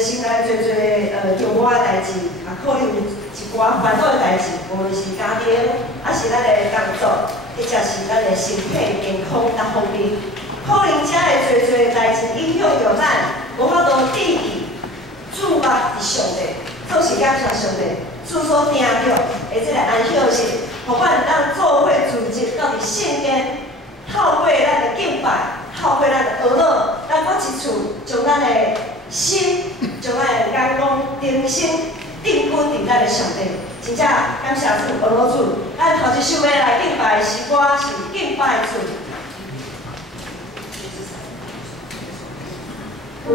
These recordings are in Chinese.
心内做中华的代志，啊，可能有一寡烦恼的代志，无论是家庭，还是咱的工作，或者是咱的身体健康各方面，可能遮的代志影响着咱，无法度抵御注目伫上帝，做是感谢上帝，主所定着的这个安息日，互阮当做伙组织到伫圣间，透过咱的敬拜，透过咱的学乐，咱搁一次将咱的心，将咱的眼光定睛定睛伫咱的上帝。真正感谢主，学乐主。咱头一首要来敬拜的诗歌是敬拜主。 我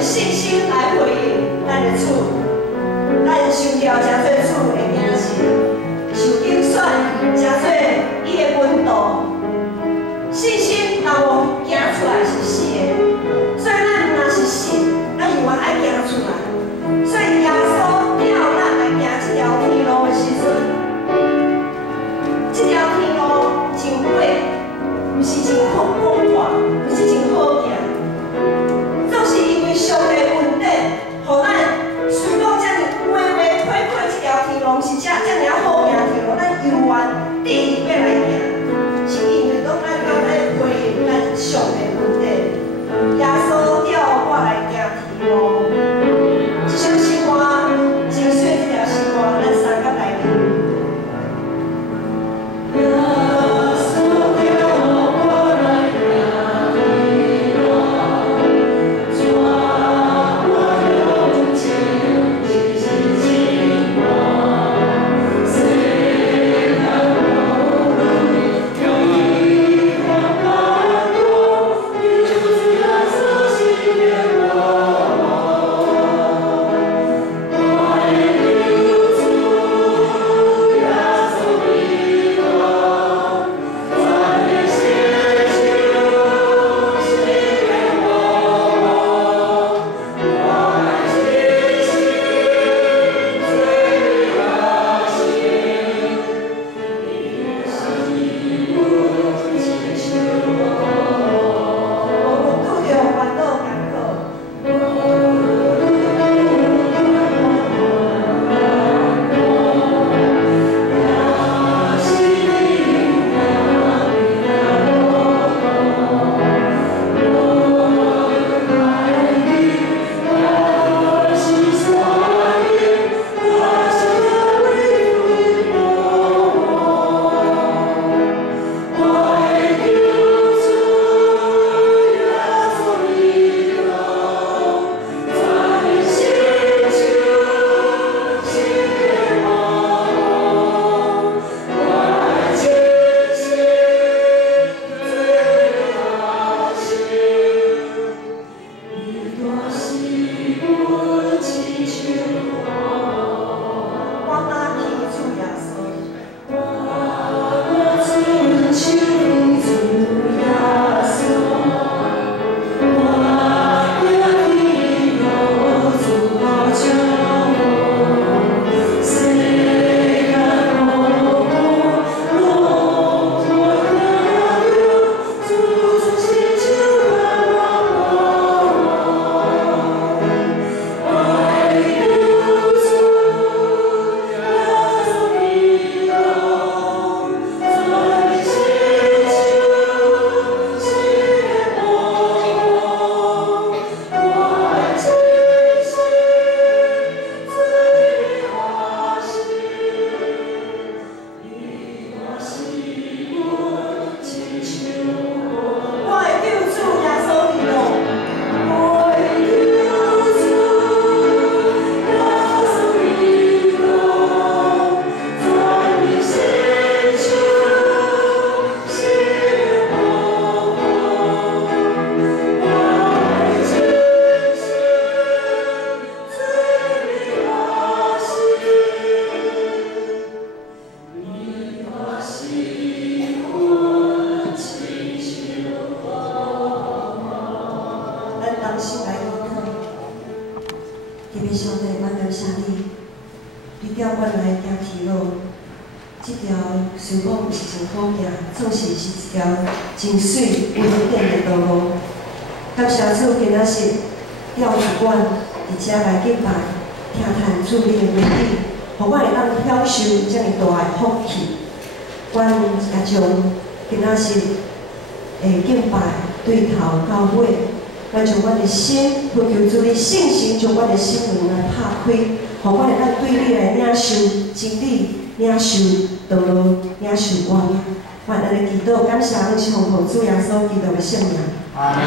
用信心来回应咱的主。咱受到真侪主的名是受拣选，真侪伊的温度。信心若无行出来是死的，所以咱若是信，咱永远爱行出来。所以耶稣叫咱来行这条天路的时阵，这条天路真窄，毋是真广阔，毋是真好行。总是因为上帝恩典，互咱虽讲遮尔弯弯曲曲这条天路，毋是遮尔好行天路，咱犹原第一要来行，是因为讲咱要来回应咱上帝恩典。耶稣叫我来行天路，这首诗歌真水，这条诗歌咱三甲来念。真水稳定的道路，感谢主今仔日调住阮伫遮来敬拜，听谈主你的美丽，互我会当享受遮尔大的福气。阮也将今仔日的敬拜对头到尾，咱将阮的心呼求主你信心，将阮的心门来拍开，互我会当对你来领受真理，领受道路，领受光明。我安尼祈祷，感谢，拢是奉主耶稣基督的圣名。阿门。